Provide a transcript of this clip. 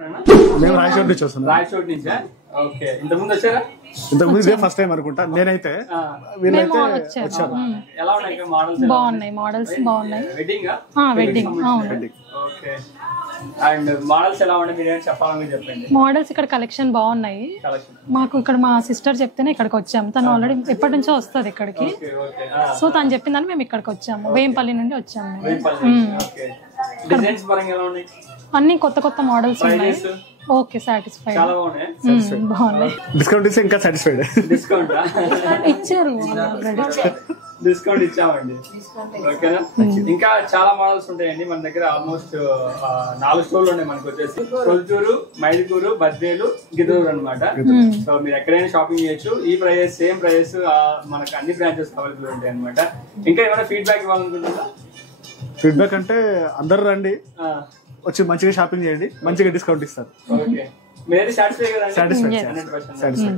మేము రాయచోటి నుంచి వస్తున్నాం. రాయచోటి నుంచా? ఓకే. ఇంతకుముందు వచ్చారా? ఇంతకుముందు ఇదే ఫస్ట్ టైం అనుకుంటా. నేనైతే వీళ్ళైతే వచ్చారు. ఎలా ఉన్నాయి మోడల్స్? బాగున్నాయి, మోడల్స్ బాగున్నాయి. Wedding wedding. Okay. And models ఎలా ఉన్నాయి మీరు చెప్పాలని చెప్పండి. మోడల్స్ ఇక్కడ కలెక్షన్ బాగున్నాయి. మాకు ఇక్కడ మా సిస్టర్ చెప్తేనే ఇక్కడికి వచ్చాము. తను ఆల్రెడీ ఎప్పటి నుంచో వస్తుంది ఇక్కడికి. సో తను చెప్పిందని మేము ఇక్కడికి వచ్చాము. వేంపల్లి నుండి వచ్చాము. అన్ని కొత్త కొత్త మోడల్స్ ఉన్నాయి. Okay, satisfied. బాగున్నాయి. డిస్కౌంట్ ఇస్తే ఇంకా సాటిస్ఫైడ్. డిస్కౌంట్ ఇచ్చారు ఆల్రెడీ. డిస్కౌంట్ ఇచ్చామండి. ఓకేనా? ఇంకా చాలా మోడల్స్ ఉంటాయండి మన దగ్గర. ఆల్మోస్ట్ 4 స్టోర్లు ఉన్నాయి మనకు వచ్చేసి. కొల్చూరు, మైదుకూరు, బద్వేలు, గిద్దలూరు అనమాట. సో మీరు ఎక్కడైనా షాపింగ్ చేయొచ్చు. ఈ ప్రైస్ సేమ్ ప్రైస్ మనకు అన్ని బ్రాంచెస్ అవైలబుల్ ఉంటాయి అనమాట. ఇంకా ఏమైనా ఫీడ్బ్యాక్ ఇవ్వాలనుకుంటున్నా? ఫీడ్బ్యాక్ అంటే అందరు రండి, వచ్చి మంచిగా షాపింగ్ చేయండి, మంచిగా డిస్కౌంట్ ఇస్తారు. ఓకే. మీరు సాటిస్ఫై కదా? సాటిస్ఫై.